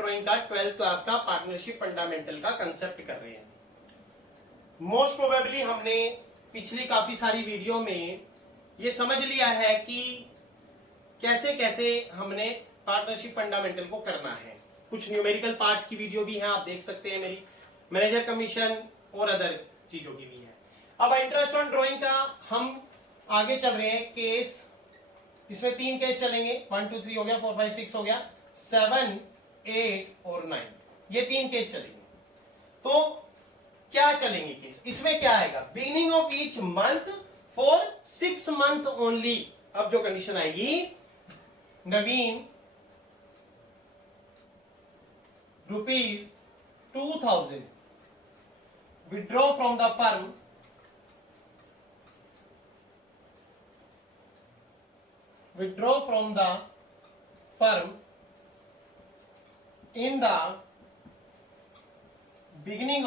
Drawing का 12th class का partnership fundamental का कंसेप्ट कर रहे हैं। मोस्ट प्रोबेबली हमने पिछली काफी सारी वीडियो में ये समझ लिया है कि कैसे कैसे हमने पार्टनरशिप फंडामेंटल को करना है। कुछ न्यूमेरिकल पार्ट्स की वीडियो भी है, आप देख सकते हैं मेरी, मैनेजर कमीशन और अदर चीजों की भी है। अब इंटरेस्ट ऑन ड्राइंग का हम आगे चल रहे हैं केस, इसमें 3 केस चलेंगे, 1 2 3 हो गया, 4 5 6 हो गया, 7 8 और 9, ये 3 केस चलेंगे। तो क्या चलेंगे केस, इसमें क्या आएगा, beginning of each month for 6 month only. अब जो कंडीशन आएगी, नवीन ₹2000 withdraw from the firm in the beginning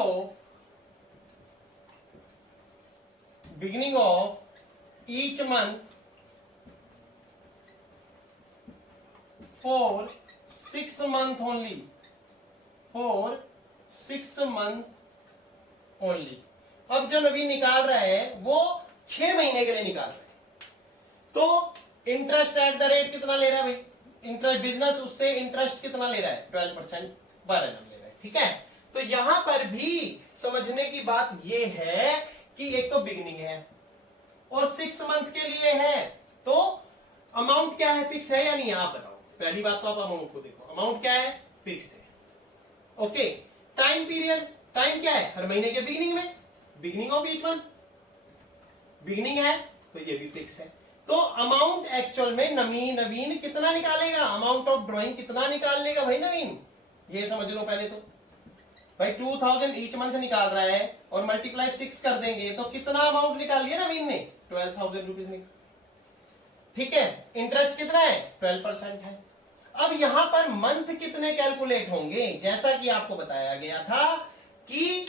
of each month for 6 month only, अब जो नवीन निकाल रहा है वो 6 महीने के लिए निकाल रहा है। तो इंटरेस्ट एट द रेट कितना ले रहा है भाई, इंटरेस्ट बिजनेस उससे इंटरेस्ट कितना ले रहा है, 12% पर एनम ले रहा है। ठीक है, तो यहां पर भी समझने की बात यह है कि एक तो बिगिनिंग है और 6 मंथ के लिए है, तो अमाउंट क्या है, फिक्स है या नहीं है, आप बताओ। पहली बात तो आप अमाउंट को देखो, अमाउंट क्या है, फिक्स्ड है। ओके, टाइम पीरियड, टाइम क्या है, हर महीने के बिगिनिंग में, beginning of each month, beginning है तो ये भी फिक्स है। तो अमाउंट एक्चुअल में नवीन कितना निकालेगा, अमाउंट ऑफ ड्राइंग कितना निकाल लेगा भाई नवीन, ये समझ लो पहले तो। भाई 2000 ईच मंथ निकाल रहा है और मल्टीप्लाई 6 कर देंगे तो कितना अमाउंट निकाल लिया नवीन ने, 12,000 रुपीज निकाल। ठीक है, इंटरेस्ट कितना है, 12% है। अब यहां पर मंथ कितने कैलकुलेट होंगे, जैसा कि आपको बताया गया था कि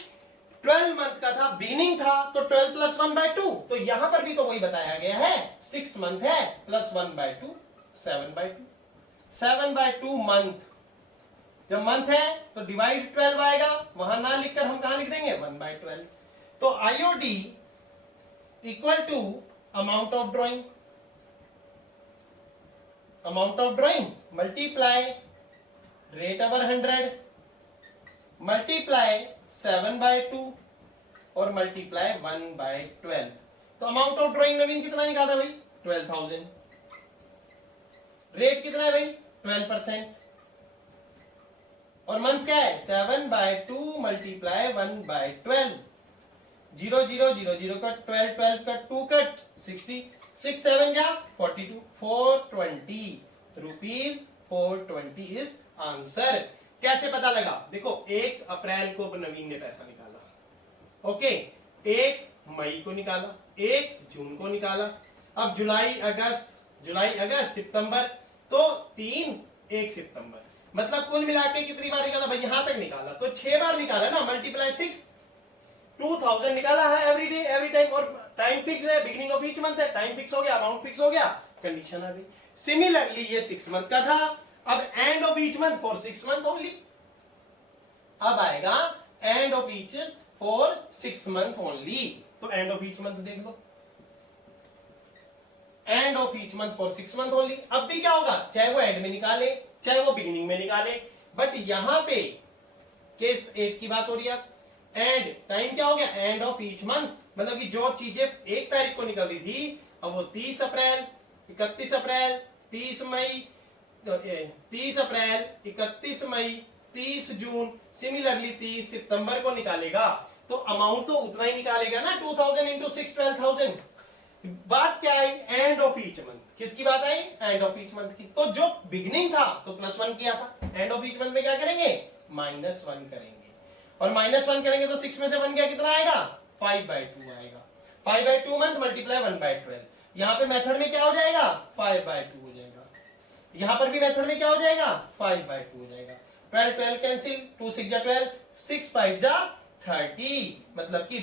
12 मंथ का था, बिगिनिंग था, तो 12 + 1/2, तो यहां पर भी तो वही बताया गया है, 6 मंथ है प्लस 1/2, 7/2, 7/2 मंथ। जब मंथ है तो डिवाइड 12 आएगा, वहां ना लिखकर हम कहां लिख देंगे, 1/12। तो IOD equal to amount of drawing multiply rate over 100 multiply 7/2 और मल्टीप्लाई 1/12। तो अमाउंट ऑफ ड्राइंग नवीन कितना निकाल रहा है भाई, 12,000। रेट कितना है भाई, 12%, और मंथ क्या है, 7/2 मल्टीप्लाई 1/12। 0 0 0 0 कट, 12 12 कट, 2 कट, 60, 6 7 जा 42, 420 रुपीज, 420 इज आंसर। कैसे पता लगा, देखो 1 अप्रैल को नवीन ने पैसा निकाला, ओके, 1 मई को निकाला, 1 जून को निकाला, अब जुलाई अगस्त सितंबर, तो 1 सितंबर, मतलब कुल मिला के कितनी बार निकाला भाई, यहां तक निकाला तो 6 बार निकाला ना, मल्टीप्लाई 6, 2000 निकाला है एवरी डे एवरी टाइम, और टाइम फिक्स है, बिगिनिंग ऑफ ईच मंथ है, टाइम फिक्स हो गया, अमाउंट फिक्स हो गया, कंडीशन आ गई। सिमिलरली ये 6 मंथ का था, अब end of each month for 6 month only, अब आएगा end of each for 6 month only. तो एंड ऑफ ईच मंथ देख लो, end of each month for 6 month only. अब भी क्या होगा, चाहे वो एंड में निकाले चाहे वो बिगिनिंग में निकाले, बट यहां पे केस 8 की बात हो रही है। एंड टाइम क्या हो गया, एंड ऑफ ईच मंथ, मतलब कि जो चीजें 1 तारीख को निकल रही थी, अब वो 30 अप्रैल 31 अप्रैल 30 मई 30 अप्रैल 31 मई 30 जून, सिमिलरली 30 सितंबर को निकालेगा, तो अमाउंट तो उतना ही निकालेगा ना, 2000 इंटू 6 12,000। बात क्या आई, एंड ऑफ ईच मंथ, किसकी बात आई, एंड ऑफ ईच मंथ की। तो जो बिगिनिंग था तो +1 किया था, एंड ऑफ ईच मंथ में क्या करेंगे, -1 करेंगे, और -1 करेंगे तो 6 में से 1 गया, कितना आएगा, 5/2 आएगा। 5/2 मंथ मल्टीप्लाई 1/12, यहां पे मेथड में क्या हो जाएगा, 5/2 हो जाएगा, यहां पर भी मेथड में क्या हो जाएगा, 5/2 हो जाएगा। 12 12 कैंसिल, 2 6 जा 12, 6 5 जा 30, मतलब कि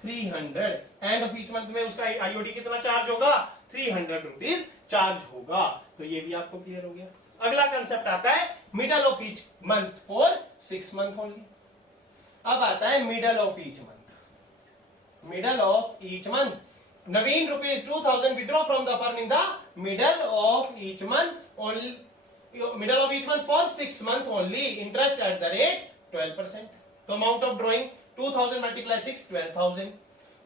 ₹300। एंड ऑफ ईच मंथ में उसका आईओडी कितना चार्ज होगा, 300 रुपीज चार्ज होगा। तो ये भी आपको क्लियर हो गया। अगला कंसेप्ट आता है middle of each month for 6 month only. अब आता है middle of each month. Middle of each month, Naveen ₹2000 withdraw from the firm in the middle of each month only, middle of each month for 6 month only, interest at the rate 12%। तो amount of drawing 2000 multiply 6 12,000।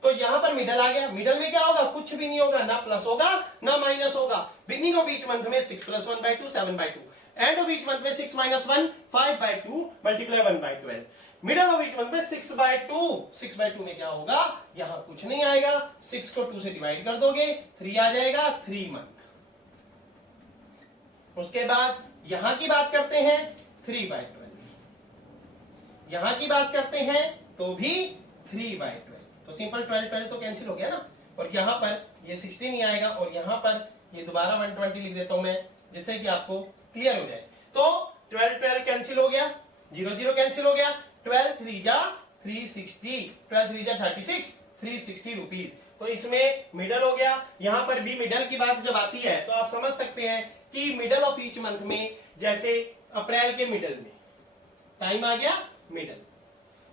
तो यहां पर middle आ गया। Middle में क्या होगा, कुछ भी नहीं होगा, ना प्लस होगा ना माइनस होगा। बिगनिंग ऑफ ईच मंथ में 6 + 1/2 7/2, एंड ऑफ ईच मंथ में 6 - 1 5/2 multiply 1/12। Middle of each month में 6/2, 6/2 में क्या होगा, यहां कुछ नहीं आएगा, 6 को 2 से डिवाइड कर दोगे 3 आ जाएगा, 3 मंथ। उसके बाद यहां की बात करते हैं 3/12, यहां की बात करते हैं तो भी 3/12। तो सिंपल 12 तो कैंसिल हो गया ना, और यहां पर ये 16 ही आएगा, और यहां पर ये दोबारा 120 लिख देता हूं मैं, जिससे कि आपको क्लियर हो जाए। तो 12 कैंसिल हो गया, 0 कैंसिल हो गया, 12 3 जा 360, 12 3 जा 36, 360 रुपीज। तो इसमें मिडल हो गया। यहां पर भी मिडल की बात जब आती है तो आप समझ सकते हैं कि मिडल ऑफ ईच मंथ में, जैसे अप्रैल के मिडल में टाइम आ गया मिडल,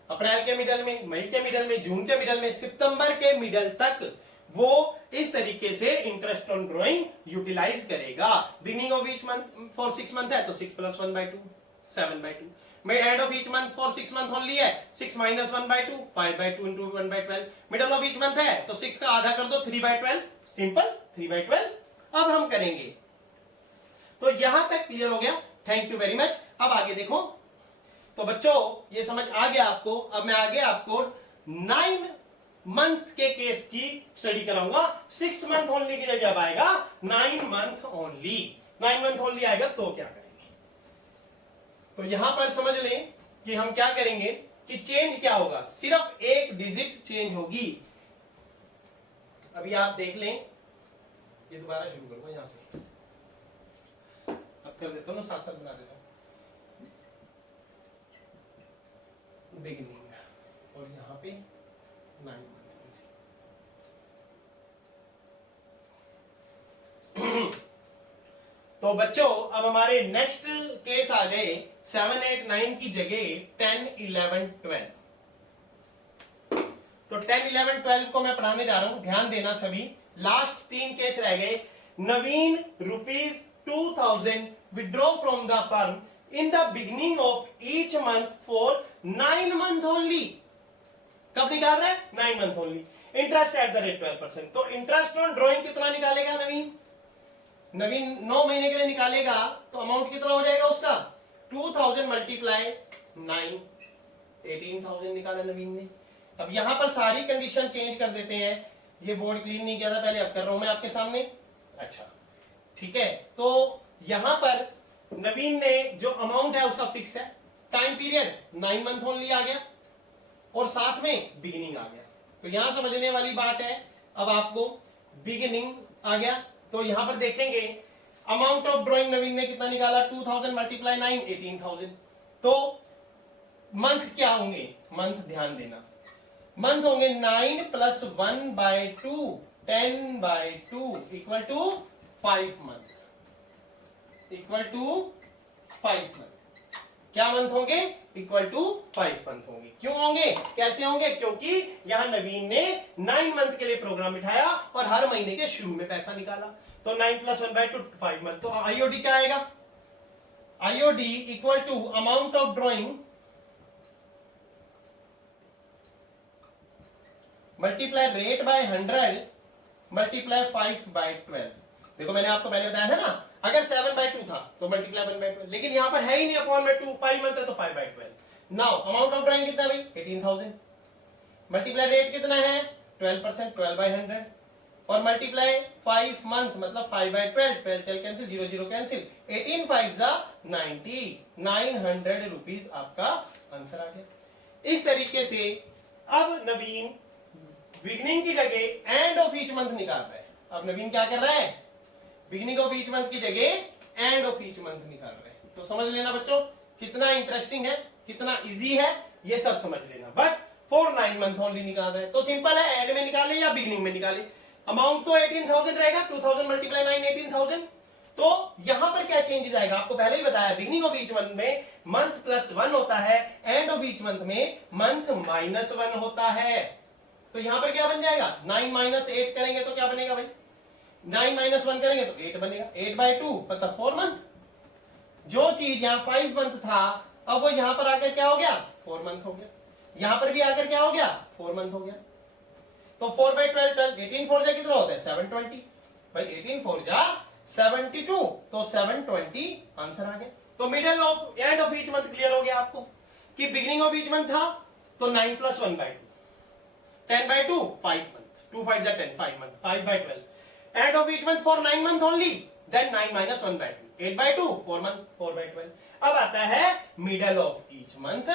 अप्रैल के मिडल में, मई के मिडल में, जून के मिडल में, सितंबर के मिडल तक वो इस तरीके से इंटरेस्ट ऑन ड्रॉइंग यूटिलाइज करेगा। Beginning of each month for 6 month है तो 6 + 1/2 7/2, में and of each month for 6 month only है, 6 - 1/2 5/2 into 1/12। Middle of each month है तो 6 का आधा कर दो 3/12, सिंपल 3/12। अब हम करेंगे, तो यहां तक क्लियर हो गया, थैंक यू वेरी मच। अब आगे देखो, तो बच्चों ये समझ आ गया आपको। अब मैं आगे आपको 9 मंथ के केस की स्टडी कराऊंगा। 6 मंथ ओनली की जगह अब आएगा 9 मंथ ओनली, 9 मंथ ओनली आएगा तो क्या करेंगे। तो यहां पर समझ लें कि हम क्या करेंगे कि चेंज क्या होगा, सिर्फ एक डिजिट चेंज होगी। अभी आप देख लें, ये दोबारा शुरू करूंगा यहां से, अब कर देता हूं ना, साथ साथ बना देता हूं। बिगिनिंग और यहां पे 9 मंथ। तो बच्चों अब हमारे नेक्स्ट केस आ गए 7 8 9 की जगह 10 11 12। तो 10 11 12 को मैं पढ़ाने जा रहा हूं, ध्यान देना सभी। लास्ट 3 केस रह गए। नवीन ₹2000 withdraw from the firm in the beginning of each month for 9 month only. कब निकाल रहा है, 9 month only, interest at the rate 12%। तो इंटरेस्ट ऑन ड्रॉइंग कितना निकालेगा नवीन, नवीन 9 महीने के लिए निकालेगा, तो अमाउंट कितना हो जाएगा उसका, 2000 मल्टीप्लाई 9, 18,000 निकाला नवीन ने। अब यहां पर सारी कंडीशन चेंज कर देते हैं। ये बोर्ड क्लीन नहीं किया था पहले, अब कर रहा हूं मैं आपके सामने। अच्छा ठीक है, तो यहां पर नवीन ने जो अमाउंट है उसका फिक्स है, टाइम पीरियड 9 मंथ ओनली आ गया, और साथ में बिगिनिंग आ गया। तो यहां समझने वाली बात है। अब आपको बिगिनिंग आ गया, तो यहां पर देखेंगे अमाउंट ऑफ ड्रॉइंग नवीन ने कितना निकाला, 2000 मल्टीप्लाई 9 18,000। तो मंथ क्या होंगे, मंथ ध्यान देना, मंथ होंगे 9 + 1/2 10/2 equal to 5 month, equal to 5 month. क्या मंथ होंगे, इक्वल टू 5 मंथ होंगे। क्यों होंगे, कैसे होंगे, क्योंकि यहां नवीन ने 9 मंथ के लिए प्रोग्राम बिठाया और हर महीने के शुरू में पैसा निकाला। तो 9 + 1/2 5 मंथ। तो आईओडी क्या आएगा, IOD equal to amount of drawing multiply rate by 100 multiply 5/12। देखो मैंने आपको पहले बताया था ना, अगर 7/2 था तो मल्टीप्लाई 1/12, लेकिन यहां पर है ही नहीं अपॉन/2, 5 मंथ है तो 5/12। नाउ अमाउंट ऑफ ड्रॉइंग कितना भाई, 18,000, मल्टीप्लाई रेट कितना है 12%, 12/100, और मल्टीप्लाई 5 मंथ मतलब 5/12, 12 कैंसिल, 0 0 कैंसिल, 18 5 जा 90, 900 रुपीज आपका आंसर आ गया। इस तरीके से अब नवीन बिगिनिंग की जगह एंड ऑफ ईच मंथ निकाल रहा है। अब नवीन क्या कर रहा है, बिगिनिंग ऑफ ईच मंथ की जगह एंड ऑफ ईच मंथ निकाल रहे हैं। तो समझ लेना बच्चों कितना इंटरेस्टिंग है, कितना इजी है, ये सब समझ लेना। बट फॉर 9 मंथ ओनली निकाल रहे हैं, तो सिंपल है, एंड में निकाले या बिगिनिंग में निकाले। अमाउंट तो 18,000 रहेगा, 2000 मल्टीप्लाई 9 18,000। तो यहां पर क्या चेंजेस आएगा, आपको पहले ही बताया, बिगिनिंग ऑफ ईच मंथ में मंथ +1 होता है, एंड ऑफ ईच मंथ में मंथ -1 होता है। तो यहां पर क्या बन जाएगा, 9 - 8 करेंगे तो क्या बनेगा भाई, 9 - 1 करेंगे तो 8 बनेगा, 8/2 मतलब 4 मंथ। जो चीज यहां 5 मंथ था, अब वो यहां पर आकर क्या हो गया, 4 मंथ हो गया। यहां पर भी आकर क्या हो गया, 4 मंथ हो गया। तो 4/12 12, 18 4 जा कितना होता है, 720 भाई, 18 4 जा 72, तो 720 आंसर आ गया। तो middle of and of each month clear हो गया आपको कि बिगिनिंग ऑफ ईच मंथ था तो 9 + 1/2, 10/2 5 मंथ, 2 5 जा 10 5 month, 5/12 end of each month for 9 month only, then 9 - 1/2, 8/2 4 month, 4/12। अब आता है middle of each month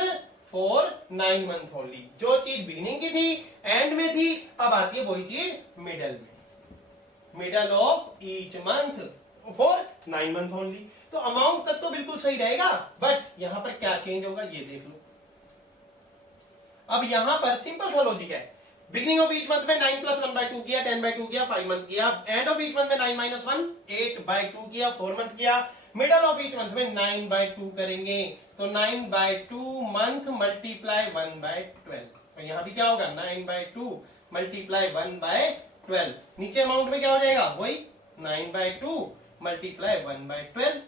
for 9 month only. जो चीज बिगिनिंग की थी एंड में थी, अब आती है वही चीज मिडल में, middle of each month for 9 month only. तो अमाउंट तक तो बिल्कुल सही रहेगा, बट यहां पर क्या चेंज होगा ये देख लो। अब यहां पर सिंपल सा लॉजिक है, बिगिनिंग ऑफ ईच मंथ में 9 + 1/2 किया, 10/2 किया, 5 मंथ किया। एंड ऑफ ईच मंथ में 9 - 1 8/2 किया, 4 मंथ किया। मिडल ऑफ ईच मंथ में 9/2 करेंगे, तो 9/2 मंथ मल्टीप्लाई 1/12। तो यहां भी क्या होगा, 9/2 मल्टीप्लाई 1/12। नीचे अमाउंट में क्या हो जाएगा, वही 9/2 मल्टीप्लाई 1/12।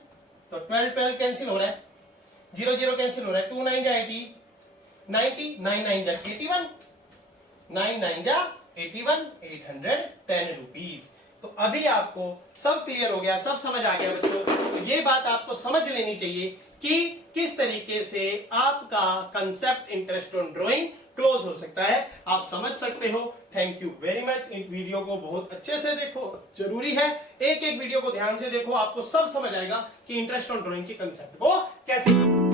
तो 12 12 कैंसिल हो रहा है, 0 0 कैंसिल हो रहा है, 2 9 जा 80, 90, 9 9 जा 81, 9 9 जा 81, 810 रुपीज। तो अभी आपको सब क्लियर हो गया, सब समझ आ गया बच्चों। तो ये बात आपको समझ लेनी चाहिए कि किस तरीके से आपका concept interest on drawing close हो सकता है, आप समझ सकते हो। Thank you very much. इस वीडियो को बहुत अच्छे से देखो, जरूरी है, एक एक वीडियो को ध्यान से देखो, आपको सब समझ आएगा कि इंटरेस्ट ऑन ड्राइंग के कंसेप्ट को कैसे